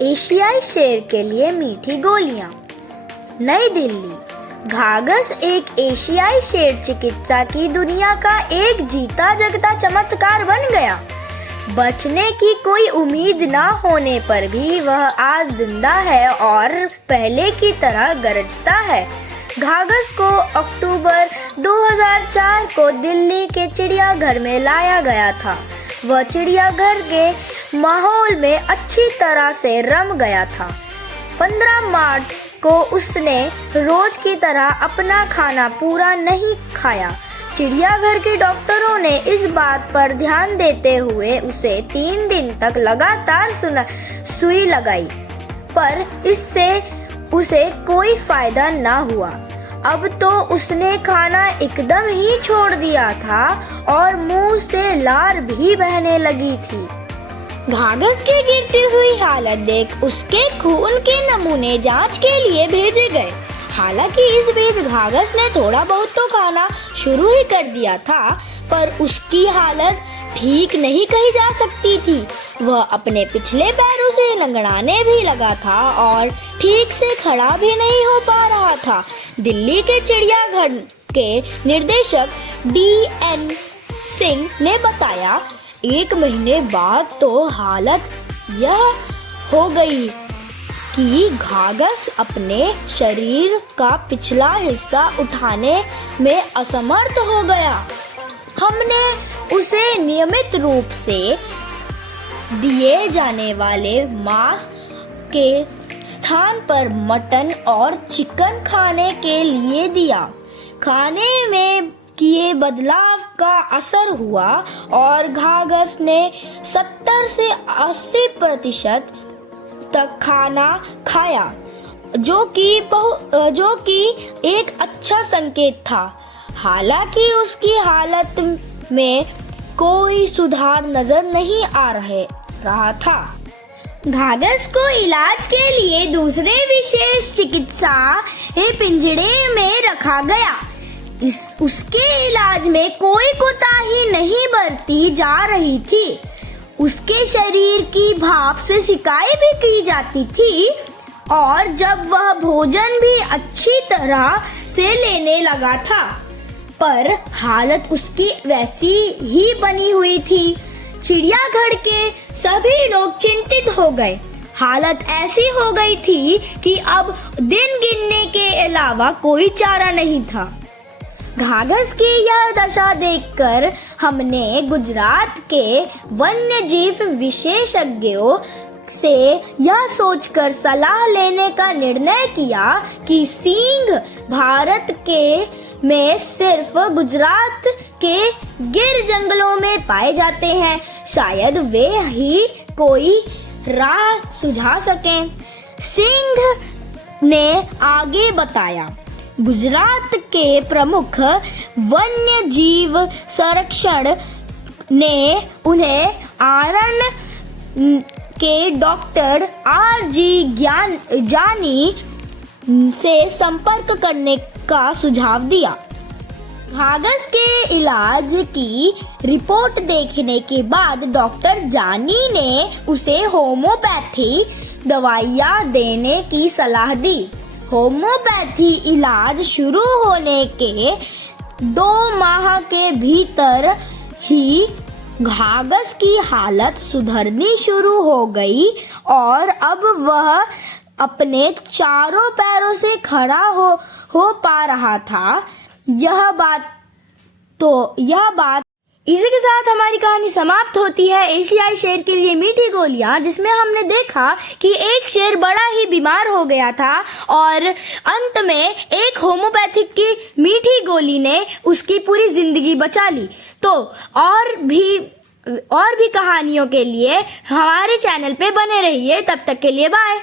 एशियाई शेर के लिए मीठी गोलियां। नई दिल्ली। घाघस एक एशियाई शेर चिकित्सा की दुनिया का एक जीता जागता चमत्कार बन गया। बचने की कोई उम्मीद न होने पर भी वह आज जिंदा है और पहले की तरह गरजता है। घाघस को अक्टूबर 2004 को दिल्ली के चिड़ियाघर में लाया गया था। वह चिड़ियाघर के माहौल में अच्छी तरह से रम गया था। 15 मार्च को उसने रोज की तरह अपना खाना पूरा नहीं खाया। चिड़ियाघर के डॉक्टरों ने इस बात पर ध्यान देते हुए उसे 3 दिन तक लगातार सुई लगाई, पर इससे उसे कोई फायदा न हुआ। अब तो उसने खाना एकदम ही छोड़ दिया था और मुंह से लार भी बहने लगी थी। घाघस की गिरती हुई हालत देख उसके खून के नमूने जांच के लिए भेजे गए। हालांकि इस बीच घाघस ने थोड़ा बहुत तो खाना शुरू ही कर दिया था, पर उसकी हालत ठीक नहीं कही जा सकती थी। वह अपने पिछले पैरों से लंगड़ाने भी लगा था और ठीक से खड़ा भी नहीं हो पा रहा था। दिल्ली के चिड़ियाघर के निदेशक DN सिंह ने बताया, 1 महीने बाद तो हालत यह हो गई कि घाघस अपने शरीर का पिछला हिस्सा उठाने में असमर्थ हो गया। हमने उसे नियमित रूप से दिए जाने वाले मांस के स्थान पर मटन और चिकन खाने के लिए दिया। खाने में किए बदलाव का असर हुआ और घाघस ने 70 से 80% तक खाना खाया, जो कि एक अच्छा संकेत था। हालांकि उसकी हालत में कोई सुधार नजर नहीं आ रहा था। घाघस को इलाज के लिए दूसरे विशेष चिकित्सा पिंजरे में रखा गया। उसके इलाज में कोई कोताही नहीं बरती जा रही थी। उसके शरीर की भाप से सिकाई भी की जाती थी और जब वह भोजन भी अच्छी तरह से लेने लगा था, पर हालत उसकी वैसी ही बनी हुई थी। चिड़ियाघर के सभी लोग चिंतित हो गए। हालत ऐसी हो गई थी कि अब दिन गिनने के अलावा कोई चारा नहीं था। घाघस की यह दशा देखकर हमने गुजरात के वन्य जीव विशेषज्ञों से यह सोचकर सलाह लेने का निर्णय किया कि सींग भारत के में सिर्फ गुजरात के गिर जंगलों में पाए जाते हैं। शायद वे ही कोई राह सुझा सकें। सिंह ने आगे बताया, गुजरात के प्रमुख वन्य जीव संरक्षण ने उन्हें आरण के डॉक्टर RG जानी से संपर्क करने का सुझाव दिया। घाघस के इलाज की रिपोर्ट देखने के बाद डॉक्टर जानी ने उसे होम्योपैथी दवाइयाँ देने की सलाह दी। होम्योपैथी इलाज शुरू होने के 2 माह के भीतर ही घाघस की हालत सुधरनी शुरू हो गई और अब वह अपने चारों पैरों से खड़ा हो पा रहा था। यह बात इसी के साथ हमारी कहानी समाप्त होती है। एशियाई शेर के लिए मीठी गोलियां, जिसमें हमने देखा कि एक शेर बड़ा ही बीमार हो गया था और अंत में एक होम्योपैथिक की मीठी गोली ने उसकी पूरी जिंदगी बचा ली। तो और भी कहानियों के लिए हमारे चैनल पे बने रहिए। तब तक के लिए बाय।